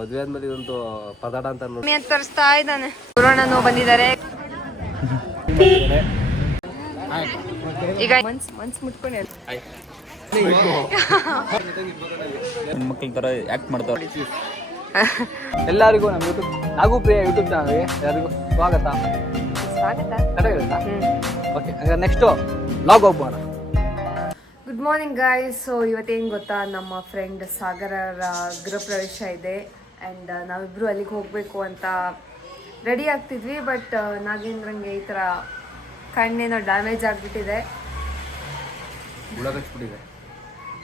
ಮದುವೆ ಆದ್ಮೇಲೆ ಇದೊಂದು ಪದಾರ್ಥ ಅಂತ ನೋಡಿ ತರಿಸ್ತಾ ಇದ್ದಾನೆ. ಪುರಾಣನು ಬಂದಿದ್ದಾರೆ. ಈಗ ಮನ್ಸ್ ಮನ್ಸ್ ಮುಟ್ಕೊಂಡು. ಹೆಣ್ಮಕ್ಳ ಥರ ಆ್ಯಕ್ಟ್ ಮಾಡ್ತಾವೆ ಎಲ್ಲರಿಗೂ ನಮ್ಮ ಯೂಟ್ಯೂಬ್ ನಾಗೂ ಪ್ರಿಯ ಯೂಟ್ಯೂಬ್ ಚಾನಲ್ಗೆ ಎಲ್ಲರಿಗೂ ಸ್ವಾಗತ. ಸ್ವಾಗತ. ಕರೆಕ್ಟ್ ಓಕೆ ಹಾಗಾದ್ರೆ ನೆಕ್ಸ್ಟು ಲಾಗ್ ಹೋಗ್ಬೋಣ. ಗುಡ್ ಮಾರ್ನಿಂಗ್ ಗಾಯ್ಸ್ ಸೊ ಇವತ್ತೇನು ಗೊತ್ತಾ? ನಮ್ಮ ಫ್ರೆಂಡ್ ಸಾಗರರ ಗೃಹ ಪ್ರವೇಶ ಇದೆ. ಆ್ಯಂಡ್ ನಾವಿಬ್ಬರು ಅಲ್ಲಿಗೆ ಹೋಗಬೇಕು ಅಂತ ರೆಡಿ ಆಗ್ತಿದ್ವಿ ಬಟ್ ನಾಗೇಂದ್ರಂಗೆ ಈ ಥರ ಕಣ್ಣೇನೋ ಡ್ಯಾಮೇಜ್ ಆಗಿಬಿಟ್ಟಿದೆ.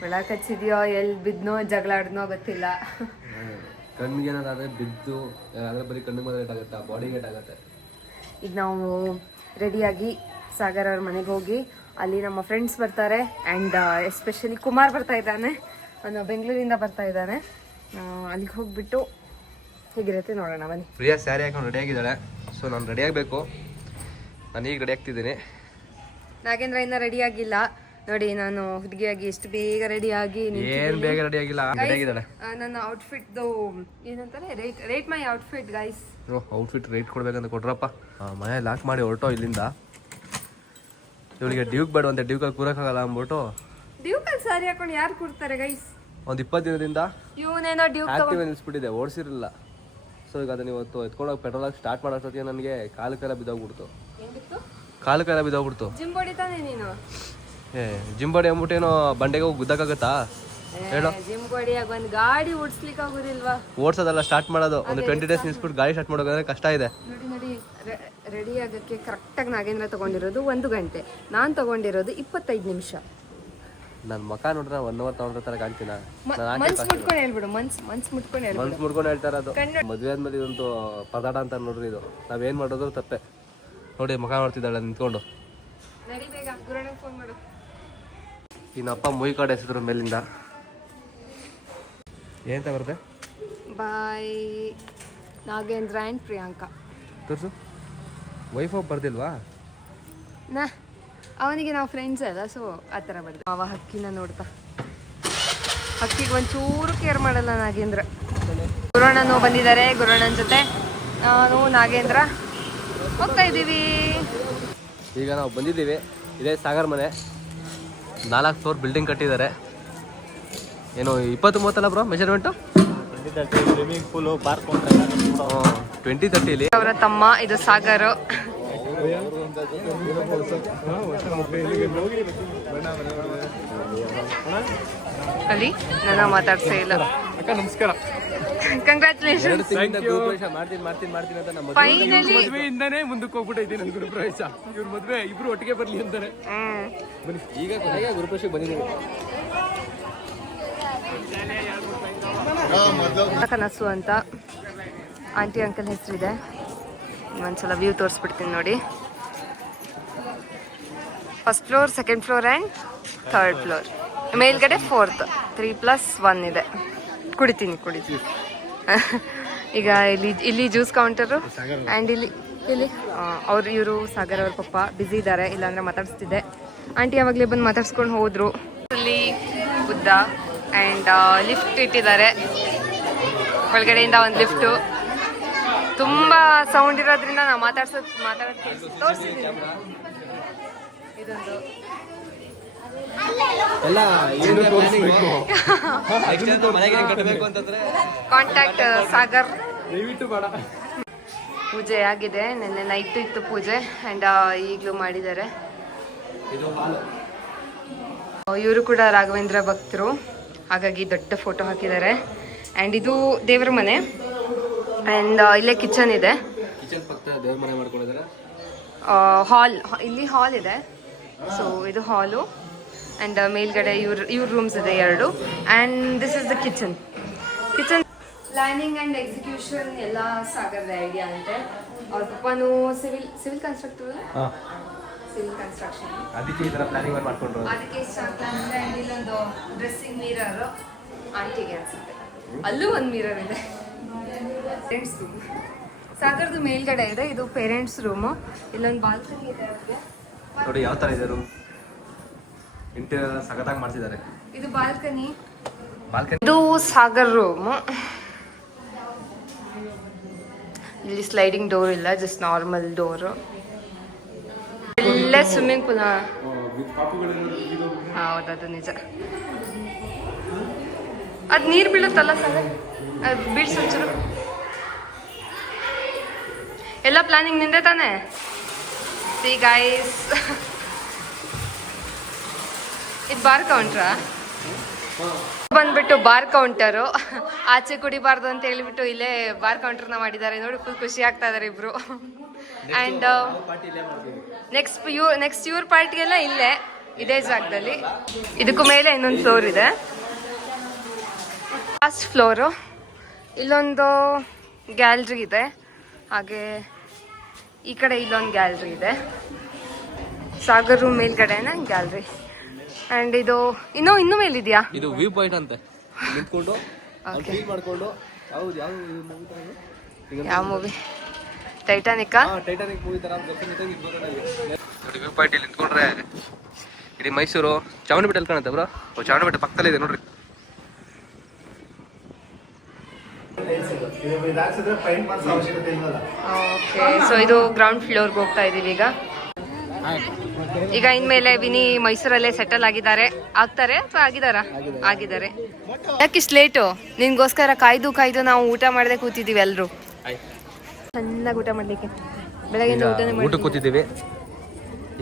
ಬೆಳಕು ಹಚ್ಚಿದ್ಯೋ ಎಲ್ಲಿ ಬಿದ್ನೋ ಜಗಳಾಡ್ನೋ ಗೊತ್ತಿಲ್ಲ. ಕಣ್ಣಿಗೆ ಏನಾದ್ರೆ ಬಿದ್ದು ಬರೀ ಕಣ್ಣಿಗೆ ಆಗುತ್ತೆ? ಬಾಡಿಗೆ ಏಟ್ ಆಗುತ್ತೆ. ಈಗ ನಾವು ರೆಡಿಯಾಗಿ ಸಾಗರ್ ಅವ್ರ ಮನೆಗೆ ಹೋಗಿ ಅಲ್ಲಿ ನಮ್ಮ ಫ್ರೆಂಡ್ಸ್ ಬರ್ತಾರೆ ಆ್ಯಂಡ್ ಎಸ್ಪೆಷಲಿ ಕುಮಾರ್ ಬರ್ತಾ ಇದ್ದಾನೆ. ಅವನು ಬೆಂಗಳೂರಿಂದ ಬರ್ತಾ ಇದ್ದಾನೆ. ಅಲ್ಲಿಗೆ ಹೋಗ್ಬಿಟ್ಟು ಹೇಗಿರುತ್ತೆ ನೋಡೋಣ ಬನ್ನಿ. ಪ್ರಿಯಾ ಸ್ಯಾರಿ ಹಾಕೊಂಡು ರೆಡಿ ಆಗಿದ್ದಾಳೆ. ಸೊ ನಾನು ರೆಡಿ ಆಗಬೇಕು. ನಾನು ಈಗ ರೆಡಿ ಆಗ್ತಿದ್ದೀನಿ. ನಾಗೇಂದ್ರ ಇನ್ನ ರೆಡಿ ಆಗಿಲ್ಲ. ನೋಡಿ ನಾನು ಹುಡುಗಿಯಾಗಿ ಎಷ್ಟು ಬೇಗ ರೆಡಿ ಆಗಿ ಏನು ಬೇಗ ರೆಡಿ ಆಗಿಲ್ಲ ರೆಡಿ ಆಗಿದ್ದಾಳೆ. ನನ್ನ ಔಟ್ಫಿಟ್ದು ಏನಂತಾರೆ? Rate rate my outfit guys outfit rate ಕೊಡ್ಬೇಕಂತ ಕೊಟ್ರಪ್ಪ. ಮನೆ ಲಾಕ್ ಮಾಡಿ ಹೊರಟೋ ಇಲ್ಲಿಂದ? ಇವಳಿಗೆ ಡ್ಯೂಕ್ ಬೇಡ ಅಂತ ಡ್ಯೂಕಲ್ಲಿ ಕೂರಕ್ಕಾಗಲ್ಲ ಅಂದ್ಬಿಟ್ಟು. ಡ್ಯೂಕಲ್ಲಿ ಸಾರಿ ಹಾಕೊಂಡು ಯಾರು ಕೂರ್ತಾರೆ ಗೈಸ್ ಒಂದು ಇಪ್ಪತ್ತು ದಿನದಿಂದ ಇವನೇನೋ ಡ್ಯೂಕ್ ಆಕ್ಟಿವ್ ನಿಲ್ಸ್ಬಿಟ್ಟಿದೆ ಓಡಿಸಿರಲಿಲ್ಲ. ಸೊ ಈಗ ಅದನ್ನ ಇವತ್ತು ಎತ್ಕೊಂಡೋಗಿ ಪೆಟ್ರೋಲ್ ಹಾಕಿ ಸ್ಟಾರ್ಟ್ ಮಾಡೋಷ್ಟೊತ್ತಿಗೆ ನನಗೆ ಕಾಲು ಕೈಲ ಬಿದ್ದೋಗ್ಬಿಡ್ತು. ಕಾಲು ಕೈಲ ಬಿದ್ದೋಗ್ಬಿಡ್ತು. ಜಿಮ್ ಹೊಡಿತಾನೆ ನೀನು? ಏ ಜಿಮ್ ಬಾಡಿ ಅಂದ್ಬಿಟ್ಟೇನೋ ಬಂಡೆಗೆ ಹೋಗಿ ಗುದ್ದಕ್ಕಾಗತ್ತಾ? ಹೇಳು. ಜಿಮ್ ಹೊಡಿಯಾಗ ಒಂದು ಗಾಡಿ ಓಡಿಸ್ಲಿಕ್ಕೆ ಆಗೋದಿಲ್ವಾ? ಓಡಿಸೋದಲ್ಲ ಸ್ಟಾರ್ಟ್ ಮಾಡೋದು. ಒಂದು ಟ್ವೆಂಟಿ ಡೇಸ್ ನಿಲ್ಸ್ಬಿಟ್ಟು ಗಾಡಿ ಸ್ಟಾರ್ಟ್ ಮಾಡೋದಂದ್ರೆ ಕಷ್ಟ ಇದೆ. ನೋಡಿ ನೋಡಿ ರೆಡಿ ಆಗಕ್ಕೆ ಕರೆಕ್ಟಾಗಿ ನಾಗೇಂದ್ರ ತಗೊಂಡಿರೋದು ಒಂದು ಗಂಟೆ. ನಾನು ತಗೊಂಡಿರೋದು ಇಪ್ಪತ್ತೈದು ನಿಮಿಷ. ನನ್ನ ಮಕ ನೋಡ್ರೆ ಒನ್ ಅವರ್ ತಗೊಂಡ್ರೆ ತರ ಕಾಣ್ತೀನ. ಮನ್ಸ್ ಮುಟ್ಕೊಂಡು ಹೇಳ್ಬಿಡು ಮನ್ಸ್ ಮನ್ಸ್ ಮುಟ್ಕೊಂಡು ಹೇಳ್ಬಿಡು. ಮನ್ಸು ಮುಡ್ಕೊಂಡು ಹೇಳ್ತಾ ಅದು ಮದುವೆ ಆದ್ಮೇಲೆ ಇದೊಂದು ಪದಾರ್ಥ ಅಂತ ನೋಡ್ರಿ ಇದು. ನಾವೇನು ಮಾಡೋದ್ರು ತಪ್ಪೆ. ನೋಡಿ ಮಕ ನೋಡ್ತಿದ್ದಾಳೆ ನಿಂತ್ಕೊಂಡು. ಇನ್ನಪ್ಪ ಇನ್ನು ಅಪ್ಪ ಮುಯ್ ಕಾರ್ಡ್ ಹೆಸರು ಮೇಲಿಂದ. ಏನ್ ಬರುತ್ತೆ ಬಾಯ್. ನಾಗೇಂದ್ರ ಆ್ಯಂಡ್ ಪ್ರಿಯಾಂಕಾ. ತೋರಿಸು. ವೈಫ್ ಬರ್ದಿಲ್ವಾ? ನಾ ಅವನಿಗೆ ನಾವು ಫ್ರೆಂಡ್ಸ್ ಅಲ್ಲ ಸೊ ಆ ಥರ ಬರ್ದು ಅವ ಹಕ್ಕಿನ ನೋಡ್ತಾ. ಹಕ್ಕಿಗೆ ಒಂಚೂರು ಕೇರ್ ಮಾಡಲ್ಲ ನಾಗೇಂದ್ರ. ಗುರುಣ್ಣನು ಬಂದಿದ್ದಾರೆ ಗುರುಣ್ಣನ ಜೊತೆ. ನಾನು ನಾಗೇಂದ್ರ ಹೋಗ್ತಾ ಇದ್ದೀವಿ. ಈಗ ನಾವು ಬಂದಿದ್ದೀವಿ ಇದೇ ಸಾಗರ್ ಮನೆ. ನಾಲ್ಕು ಫ್ಲೋರ್ ಬಿಲ್ಡಿಂಗ್ ಕಟ್ಟಿದ್ದಾರೆ. ಏನು ಇಪ್ಪತ್ತು ಮೂವತ್ತಲ್ಲ bro measurement swimming pool park twenty ತರ್ಟಿಲಿ ಅವರ ತಮ್ಮ ಇದು ಸಾಗರ್. ಅಲ್ಲಿ? ನನ್ನ ಮಾತಾಡ್ಸೇ ಇಲ್ಲ. ಅಕ್ಕ ನಮಸ್ಕಾರ. ಕಂಗ್ರಾಚುಲೇಷನ್ ಮಾಡ್ತೀನಿ ಮಾಡ್ತೀನಿ ಮಾಡ್ತೀನಿ ಅಂತ ನಮ್ಮ ಫೈನಲಿ ಮದುವೆಯಿಂದನೇ ಮುಂದಕ್ಕೆ ಹೋಗ್ಬಿಟ್ಟಿದ್ದೀನಿ ನನ್ನ ಗುರುಪ್ರವೇಶ ಇವ್ರ ಮದುವೆ ಇಬ್ರು ಒಟ್ಟಿಗೆ ಬರ್ಲಿ ಅಂತಾರೆ. ಈಗ ಕೊನೆಗೆ ಗುರುಪ್ರವೇಶಕ್ಕೆ ಬಂದಿದ್ದೀವಿ. ಕನಸು ಅಂತ. ಆಂಟಿ ಅಂಕಲ್ ಹೆಸರಿದೆ. ಒಂದ್ಸಲ ವ್ಯೂ ತೋರಿಸ್ಬಿಡ್ತೀನಿ ನೋಡಿ. First floor second floor and third floor ಮೇಲ್ಗಡೆ ಫೋರ್ತ್ ತ್ರೀ ಪ್ಲಸ್ ಒನ್ ಇದೆ. ಕುಡಿತೀನಿ ಕುಡಿತೀನಿ. ಈಗ ಇಲ್ಲಿ ಇಲ್ಲಿ ಜ್ಯೂಸ್ ಕೌಂಟರು ಆ್ಯಂಡ್ ಇಲ್ಲಿ ಇಲ್ಲಿ ಅವ್ರು ಇವರು ಸಾಗರ್ ಅವ್ರ ಪಪ್ಪ ಬ್ಯುಸಿ ಇದ್ದಾರೆ. ಇಲ್ಲಾಂದ್ರೆ ಮಾತಾಡಿಸ್ತಿದ್ದೆ. ಆಂಟಿ ಯಾವಾಗಲೇ ಬಂದು ಮಾತಾಡ್ಸ್ಕೊಂಡು ಹೋದರು. ಇಲ್ಲಿ ಬುದ್ಧ ಆ್ಯಂಡ್ ಲಿಫ್ಟ್ ಇಟ್ಟಿದ್ದಾರೆ. ಒಳಗಡೆಯಿಂದ ಒಂದು ಲಿಫ್ಟು ತುಂಬ ಸೌಂಡ್ ಇರೋದ್ರಿಂದ ನಾವು ಮಾತಾಡ್ಸೋ ಮಾತಾಡೋದು ತೋರಿಸಿದ್ದೀನಿ ಇದೊಂದು. ಎಲ್ಲ ಮನೆಗೆ ಕಟ್ಟಬೇಕು ಅಂತಂದ್ರೆ? ಕಾಂಟ್ಯಾಕ್ಟ್ ಸಾಗರ್. ದಯವಿಟ್ಟು ಬೇಡ. ಪೂಜೆ ಆಗಿದೆ. ನಿನ್ನೆ ನೈಟ್ ಇತ್ತು ಪೂಜೆ ಅಂಡ್ ಈಗಲೂ ಮಾಡಿದ್ದಾರೆ. ಇದು ಹಾಲು. ಇವರು ಕೂಡ ರಾಘವೇಂದ್ರ ಭಕ್ತರು. ಹಾಗಾಗಿ ದೊಡ್ಡ ಫೋಟೋ ಹಾಕಿದ್ದಾರೆ. ಆ್ಯಂಡ್ ಇದು ದೇವರ ಮನೆ. ಆ್ಯಂಡ್ ಇಲ್ಲೇ ಕಿಚನ್ ಇದೆ. ಕಿಚನ್ ಪಕ್ಕ ದೇವ್ರ ಮನೆ ಮಾಡ್ಕೊಂಡಿದ್ದಾರೆ ಹಾಲ್ ಇಲ್ಲಿ ಹಾಲ್ ಇದೆ. ಸೊ ಇದು ಹಾಲು ಆ್ಯಂಡ್ ಮೇಲ್ಗಡೆ ಇವ್ರ ಇವ್ರ ರೂಮ್ಸ್ ಇದೆ ಎರಡು. And this is the kitchen kitchen planning and execution ಎಲ್ಲ ಸಾಗರದ ಐಡಿಯಾ ಅಂತೆ. ಅವ್ರ ಪಪ್ಪನು civil civil constructor civil construction ಅದಕ್ಕೆ ಈ ಥರ ಪ್ಲಾನಿಂಗ್ ಮಾಡ್ಕೊಂಡ್ರು. ಅದಕ್ಕೆ ಇಷ್ಟ ಆಗ್ತಾ ಇದೆ ಆ್ಯಂಡ್ ಇಲ್ಲೊಂದು ಡ್ರೆಸ್ಸಿಂಗ್ ಮಿರರ್ ಆಂಟಿಗೆ ಅನ್ಸುತ್ತೆ. ಅಲ್ಲೂ ಒಂದು ಮಿರರ್ ಇದೆ. ಪೇರೆಂಟ್ಸ್ ರೂಮ್ ಸಾಗರದು ಮೇಲ್ಗಡೆ ಇದೆ ಇದು ಪೇರೆಂಟ್ಸ್ ರೂಮ್ ಇಲ್ಲೊಂದು ಬಾಲ್ಕನಿ ಇದೆ ಅವ್ರಿಗೆ ನೋಡಿ ಯಾವ ತರ ಇದೆ ರೂಮ್ ಇಂಟೀರಿಯರ್ ಸಖತ್ತಾಗಿ ಮಾಡ್ತಿದ್ದಾರೆ ಇದು ಬಾಲ್ಕನಿ ಬಾಲ್ಕನಿ ಇದು ಸಾಗರ್ ರೂಮ್ ಇಲ್ಲಿ ಸ್ಲೈಡಿಂಗ್ ಡೋರ್ ಇಲ್ಲ ಜಸ್ಟ್ ನಾರ್ಮಲ್ ಡೋರ್ ಎಲ್ಲ ಸ್ವಿಮ್ಮಿಂಗ್ ಪೂಲ್ ಹೌದದು ನಿಜ. ಅದು ನೀರು ಬೀಳುತ್ತಲ್ಲ ಸರ್ ಅದು ಬೀಳ್ಸು ಒಂಚೂರು ಎಲ್ಲ ಪ್ಲಾನಿಂಗ್ ನಿಂದೆ ತಾನೆ? ಸಿ ಗಾಯ್ಸ್ ಇದು ಬಾರ್ ಕೌಂಟ್ರಾ ಬಂದ್ಬಿಟ್ಟು ಬಾರ್ ಕೌಂಟರು ಆಚೆ ಕುಡಿಬಾರ್ದು ಅಂತ ಹೇಳಿಬಿಟ್ಟು ಇಲ್ಲೇ ಬಾರ್ ಕೌಂಟರ್ನ ಮಾಡಿದ್ದಾರೆ. ನೋಡಿ ಫುಲ್ ಖುಷಿ ಆಗ್ತಾ ಇದಾರೆ ಇಬ್ರು. And next you next your ಪಾರ್ಟಿಗೆಲ್ಲ ಇಲ್ಲೇ ಇದೇ ಜಾಗದಲ್ಲಿ. ಇದಕ್ಕೂ ಮೇಲೆ ಇನ್ನೊಂದು ಫ್ಲೋರ್ ಇದೆ. ಲಾಸ್ಟ್ ಫ್ಲೋರು ಇಲ್ಲೊಂದು ಗ್ಯಾಲ್ರಿ ಇದೆ. ಹಾಗೆ ಈ ಕಡೆ ಇಲ್ಲೊಂದು ಗ್ಯಾಲ್ರಿ ಇದೆ. ಸಾಗರ್ ರೂಮ್ ಮೇಲ್ಗಡೆನ ಗ್ಯಾಲ್ರಿ ಅಂಡ್ ಇದು ಇನ್ನೂ ಇನ್ನೂ ಮೇಲಿದೆಯಾ? ಇದು ವ್ಯೂ ಪಾಯಿಂಟ್ ಅಂತೆ. ನಿಂತ್ಕೊಂಡು ಫೀಲ್ ಮಾಡ್ಕೊಂಡು ಹೌದು ಯಾವ ಮೂವಿ ಯಾವ ಮೂವಿ ಟೈಟಾನಿಕಾ ಟೈಟಾನಿಕ್ ಮೂವಿ ತರ ವ್ಯೂ ಪಾಯಿಂಟ್ ಇಲ್ಲಿ ನಿಂತ್ಕೊಂಡ್ರೆ ಇಡೀ ಮೈಸೂರು ಚಾವಣಿ ಬೆಟ್ಟ ಕಾಣುತ್ತೆ ಬ್ರೋ ಚಾವಣಿ ಬೆಟ್ಟ ಪಕ್ಕದಲ್ಲೇ ಇದೆ ನೋಡ್ರಿ. ಓಕೆ ಸೊ ಇದು ಗ್ರೌಂಡ್ ಫ್ಲೋರ್ಗೆ ಹೋಗ್ತಾ ಇದೀವಿ ಈಗ. ಈಗ ಇನ್ಮೇಲೆ ವಿನಿ ಮೈಸೂರಲ್ಲೇ ಸೆಟಲ್ ಆಗಿದ್ದಾರೆ. ಆಗ್ತಾರೆ ಅಥವಾ ಆಗಿದಾರಾ ಆಗಿದ್ದಾರೆ. ಯಾಕಿಷ್ಟು ಲೇಟು ನಿನ್ಗೋಸ್ಕರ ಕಾಯ್ದು ಕಾಯ್ದು ನಾವು ಊಟ ಮಾಡದೆ ಕೂತಿದೀವಿ ಎಲ್ರು. ಚೆನ್ನಾಗಿ ಊಟ ಮಾಡ್ಲಿಕ್ಕೆ. ಬೆಳಗ್ಗೆಯಿಂದ ಊಟನೇ ಊಟ ಕೂತಿದ್ದೀವಿ.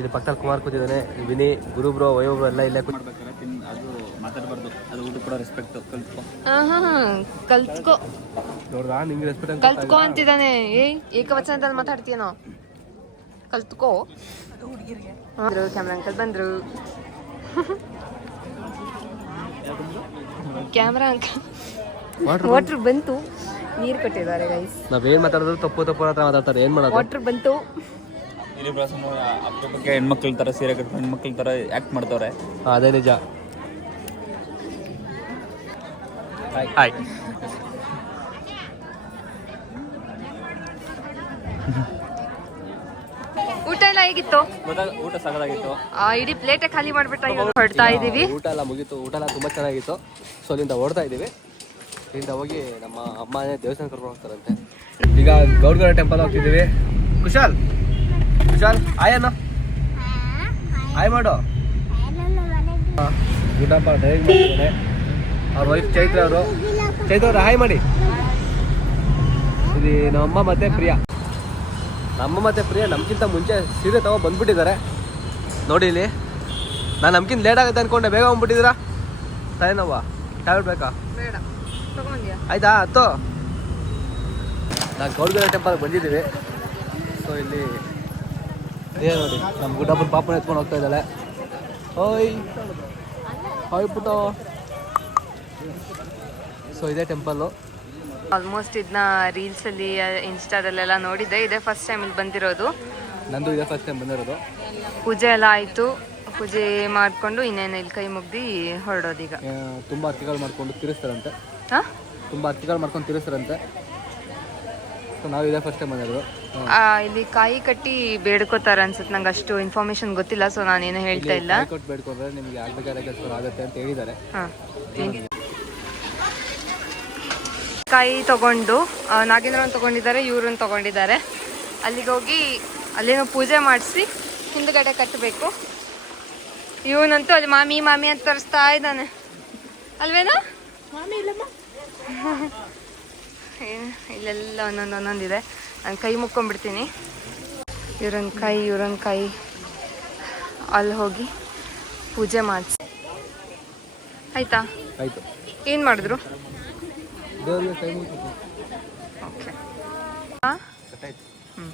ಇದು ಪಕ್ಕದಲ್ಲಿ ಕುಮಾರ್ ಕೂತಿದ್ದಾನೆ. ವಿನಿ ಗುರು ಬ್ರೋ ವಯೋ ಬ್ರೋ ಎಲ್ಲ ಇಲ್ಲೇ ಕೂತ್ ಮಾಡ್ಬೇಕಾದ್ರೆ ತಿನ್ ಅದು ಮಾತಾಡಬಾರ್ದು. ಅದು ಊಟ ಕೂಡ ರೆಸ್ಪೆಕ್ಟ್ ಕಲ್ತ್ಕೊ. ಕಲ್ತ್ಕೋ. ನೋಡ್ದಾ ನಿಂಗೆ ರೆಸ್ಪೆಕ್ಟ್ ಕಲ್ತ್ಕೋ ಅಂತಿದ್ದಾನೆ. ಏ ಏಕವಚನ ಅಂತ ಮಾತಾಡ್ತೀಯನೋ ಕಲ್ತ್ಕೋ. ಬಂದ್ರು ಕ್ಯಾಮ್ರಾ ಅಂಕಲ್ ಬಂದ್ರು. Camera uncle. ವಾಟ್ರ್ ಬಂತು. ನೀರು ಕೊಟ್ಟಿದ್ದಾರೆ ಗೈಸ್ ನಾವೇನ್ ಮಾತಾಡಿದ್ರು ತಪ್ಪು ತಪ್ಪು ಹತ್ರ ಮಾತಾಡ್ತಾರೆ. ಏನ್ ಮಾಡೋದು? ವಾಟ್ರ್ ಬಂತು. ಇಲ್ಲಿ ಪ್ರಸನ್ನ ಅಪರೂಪಕ್ಕೆ ಹೆಣ್ಮಕ್ಳ ತರ ಸೀರೆ ಕಟ್ಕೊಂಡು ಹೆಣ್ಮಕ್ಳ ತರ ಆಕ್ಟ್ ಮಾಡ್ತವ್ರೆ. ಅದೇ ನಿಜ. ಹಾಯ್ ಊಟ ಎಲ್ಲ ಹೇಗಿತ್ತು? ಊಟ ಸಾಕಾಗಿತ್ತು ಆ, ಇಡೀ ಪ್ಲೇಟೇ ಖಾಲಿ ಮಾಡ್ಬಿಟ್ಟ ಹೊಡ್ತಾ ಇದೀವಿ? ಊಟ ಎಲ್ಲ ಮುಗೀತು. ಊಟ ಎಲ್ಲ ತುಂಬಾ ಚೆನ್ನಾಗಿತ್ತು. ಸೊ ಅಲ್ಲಿಂದ ಓಡ್ತಾ ಇದೀವಿ. ಇಲ್ಲಿಂದ ಹೋಗಿ ನಮ್ಮ ಅಮ್ಮನೇ ದೇವಸ್ಥಾನ ಕರ್ಕೊಂಡು ಹೋಗ್ತಾರಂತೆ. ಈಗ ಗೌಡ್ಗರ ಟೆಂಪಲ್ ಹೋಗ್ತಿದ್ದೀವಿ. ಕುಶಾಲ್ ಕುಶಾಲ್ ಆಯ್ ಅಣ್ಣ. ಆಯ್ ಮಾಡು. ಊಟಪ್ಪ ಡ್ರೈವಿಂಗ್ ಮಾಡ್ತಿದ್ದಾರೆ ಅವ್ರ ವೈಫ್ ಚೈತ್ರ ಅವರು. ಚೈತ್ರ ಅವ್ರು ಹಾಯ್ ಮಾಡಿ. ಇದು ನಮ್ಮಮ್ಮ ಮತ್ತೆ ಪ್ರಿಯಾ. ನಮ್ಮ ಮತ್ತೆ ಪ್ರಿಯಾ ನಮ್ಗಿಂತ ಮುಂಚೆ ಸೀರೆ ತಗೋ ಬಂದ್ಬಿಟ್ಟಿದ್ದಾರೆ. ನೋಡಿ ಇಲ್ಲಿ. ನಾನು ನಮ್ಗಿಂತ ಲೇಟ್ ಆಗುತ್ತೆ ಅನ್ಕೊಂಡೆ ಬೇಗ ಬಂದ್ಬಿಟ್ಟಿದ್ದೀರಾ? ಸರಿನವ್ವ ಟ್ಯಾಬ್ಲೆಟ್ ಬೇಕಾ? ಆಯ್ತಾ ಹತ್ತು. ನಾವು ಗೌಡ್ಗರ ಟೆಂಪಲ್ ಬಂದಿದ್ದೀವಿ. ಸೊ ಇಲ್ಲಿ ನೋಡಿ ನಮ್ಮ ಗುಡ್ಡಪ್ಪನ ಪಾಪನ ಎತ್ಕೊಂಡು ಹೋಗ್ತಾ ಇದ್ದಾಳೆ. ಓಯ್. ಹಾಯ್ ಪುಟ್ಟ. ಸೊ ಇದೇ ಟೆಂಪಲ್ಲು ಆಲ್ಮೋಸ್ಟ್ ಇದನ್ನ ರೀಲ್ಸಲ್ಲಿ ಇನ್ಸ್ಟಾದಲ್ಲೆಲ್ಲ ನೋಡಿದ್ದೆ. ಇದೇ ಫಸ್ಟ್ ಟೈಮ್ ಇಲ್ಲಿ ಬಂದಿರೋದು. ನಂದು ಇದೇ ಫಸ್ಟ್ ಟೈಮ್ ಬಂದಿರೋದು. ಪೂಜೆ ಎಲ್ಲ ಆಯಿತು. ಪೂಜೆ ಮಾಡಿಕೊಂಡು ಇನ್ನೇನು ಇಲ್ಲಿ ಕೈ ಮುಗ್ದು ಹೊರಡೋದೀಗ. ಈಗ ತುಂಬ ಅರ್ತಿಗಳು ಮಾಡ್ಕೊಂಡು ತಿರುಸ್ತಾರಂತೆ. ಹಾಂ? ತುಂಬ ಅರ್ತಿಗಳು ಮಾಡ್ಕೊಂಡು ತಿರುಸ್ತಾರಂತೆ. ಸೊ ನಾವು ಇದೇ ಫಸ್ಟ್ ಟೈಮ್ ಬಂದಿರೋದು. ಇಲ್ಲಿ ಕಾಯಿ ಕಟ್ಟಿ ಬೇಡ್ಕೋತಾರೆ ಅನ್ಸುತ್ತೆ. ನಂಗೆ ಅಷ್ಟು ಇನ್ಫಾರ್ಮೇಶನ್ ಗೊತ್ತಿಲ್ಲ ಸೊ ನಾನೇನು ಹೇಳ್ತಾ ಇಲ್ಲ ಕೊಟ್ಟು ಬೇಡ್ಕೊಂಡ್ರೆ ನಿಮಗೆ ಆಗಬೇಕಾದ ಕೆಲಸ ಆಗುತ್ತೆ ಅಂತ ಹೇಳಿದ್ದಾರೆ. ಹಾಂ ಕಾಯಿ ತಗೊಂಡು ನಾಗೇಂದ್ರನ್ ತಗೊಂಡಿದ್ದಾರೆ ಇವ್ರನ್ನ ತಗೊಂಡಿದ್ದಾರೆ. ಅಲ್ಲಿಗೆ ಹೋಗಿ ಅಲ್ಲೇನೋ ಪೂಜೆ ಮಾಡಿಸಿ ಹಿಂದ್ಗಡೆ ಕಟ್ಟಬೇಕು. ಇವನಂತೂ ಅಲ್ಲಿ ಮಾಮಿ ಮಾಮಿ ಅಂತ ತರಿಸ್ತಾ ಇದ್ದಾನೆ. ಅಲ್ವೇನಾ? ಮಾಮಿ ಇಲ್ಲಮ್ಮ. ಏನು ಇಲ್ಲೆಲ್ಲ ಒಂದೊಂದು ಒಂದೊಂದಿದೆ ನಾನು ಕೈ ಮುಕ್ಕೊಂಡ್ಬಿಡ್ತೀನಿ. ಇವ್ರನ್ನ ಕೈ ಇವ್ರನ್ನ ಕೈ. ಅಲ್ಲಿ ಹೋಗಿ ಪೂಜೆ ಮಾಡಿಸಿ. ಆಯ್ತಾ? ಆಯಿತು. ಏನು ಮಾಡಿದ್ರು? ದೇವರಿಗೆ ಟೈಮ್ ಮುಗಿತು ಓಕೆ ಹಾಂ ಹ್ಞೂ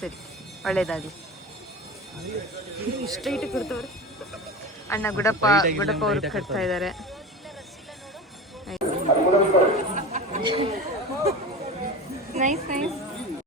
ಸರಿ. ಒಳ್ಳೇದಾಗಲಿ. ಇಷ್ಟು ಇಟ್ಟು ಕೊಡ್ತವ್ರೆ? ಅಣ್ಣ ಗುಡಪ್ಪ ಗುಡಪ್ಪ ಅವರು ಕಟ್ತಾ ಇದ್ದಾರೆ ನೈಸ್ ನೈಸ್